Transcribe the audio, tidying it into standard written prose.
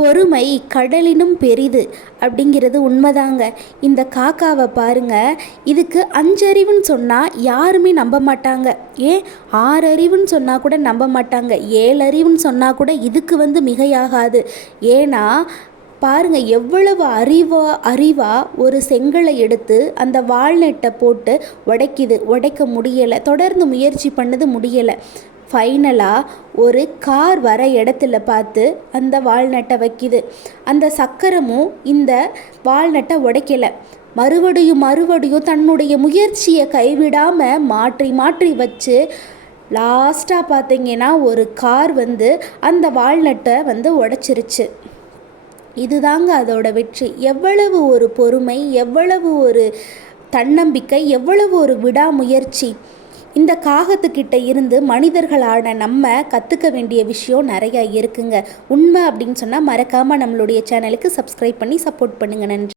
பொறுமை கடலினும் பெரிது அப்படிங்கிறது உண்மைதாங்க. இந்த காக்காவை பாருங்க, இதுக்கு 5 அறிவுன்னு சொன்னால் யாருமே நம்ப மாட்டாங்க. ஏன் 6 அறிவுன்னு சொன்னால் கூட நம்ப மாட்டாங்க. 7 அறிவுன்னு சொன்னால் கூட இதுக்கு மிகையாகாது. ஏன்னா பாருங்க, எவ்வளவு அறிவா ஒரு செங்கலை எடுத்து அந்த வால்நெட்டை போட்டு உடைக்க முடியலை. தொடர்ந்து முயற்சி பண்ணது முடியலை. ஃபைனலாக ஒரு கார் வர இடத்துல பார்த்து அந்த வால்நட்டை வைக்கிது. அந்த சக்கரமும் இந்த வால்நட்டை உடைக்கலை. மறுபடியும் தன்னுடைய முயற்சியை கைவிடாமல் மாற்றி வச்சு லாஸ்ட்டாக பார்த்தீங்கன்னா ஒரு கார் அந்த வால்நட்டை உடைச்சிருச்சு. இதுதாங்க அதோட வெற்றி. எவ்வளவு ஒரு பொறுமை, எவ்வளவு ஒரு தன்னம்பிக்கை, எவ்வளவு ஒரு விடாமுயற்சி. இந்த காகத்துக்கிட்ட இருந்து மனிதர்களான நம்ம கற்றுக்க வேண்டிய விஷயம் நிறையா இருக்குங்க. உண்மை அப்படின்னு சொன்னால் மறக்காமல் நம்மளுடைய சேனலுக்கு சப்ஸ்கிரைப் பண்ணி சப்போர்ட் பண்ணுங்கள். நன்றி.